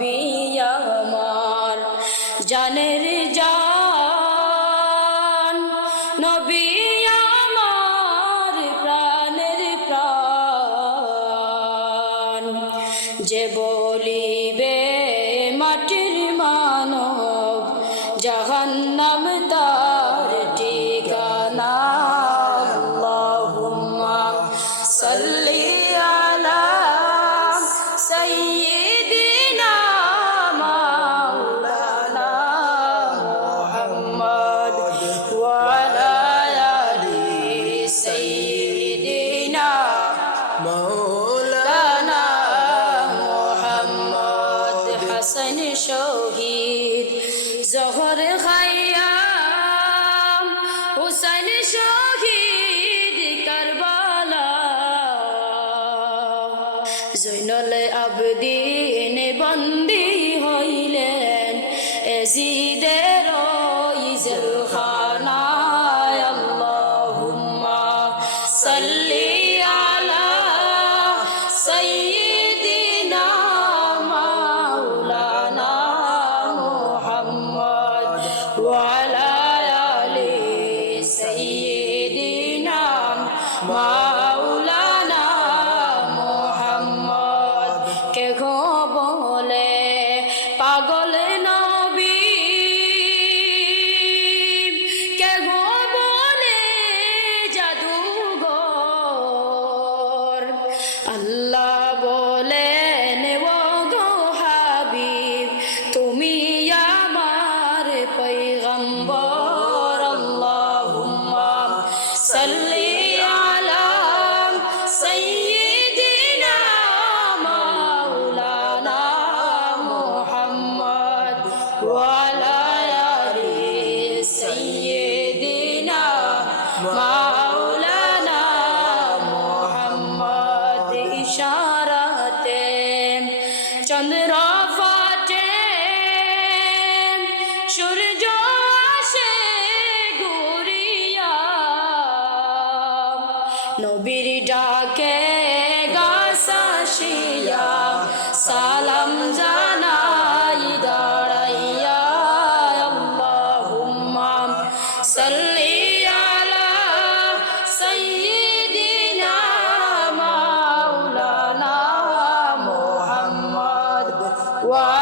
নবী আমার জানের জান, নবী আমার প্রাণের প্রাণ। যে বলিবে মাটির মানব জাহান্নাম তার ঠিকানা। আল্লাহুম্মা সাল্লি আলা সাইয়্যিদিনা মাওলানা মুহাম্মদ ওয়া আলা আলি সাইয়্যিদিনা মাওলানা মুহাম্মদ। হাসান শহীদ জহর খাইয়াম, হুসাইন শহীদ কারবালা, জৈনুল আবদিন বন্দী হইলেন এজিদের জেলখানায়। আল্লাহুম্মা সাল্লি আলা সাইয়্যিদিনা মাওলানা মুহাম্মদ ওয়া আলা আলি সাইয়্যিদিনা মাওলানা মুহাম্মদ। কেহ বলে পাগল নবী, কেহ বলে জাদুঘর, আল্লাহ বলেন ও গো হাবিব তুমি আমার পয়গম্বর। আল্লাহুম্মা সাল্লি আলা সাইয়্যিদিনা মাওলানা মুহাম্মদ ওয়া আলা আলি সাইয়্যিদিনা মাওলানা মুহাম্মদ। ইশারাতে চন্দ্র ফাটে, সূর্য আসে ঘুরিয়া, নবীর ডাকে গাছ আসিয়া সালাম জানাই দাঁড়াইয়া। আল্লাহুম্মা সাল্লি আলা সাইয়্যিদিনা মাওলানা মুহাম্মদ ওয়া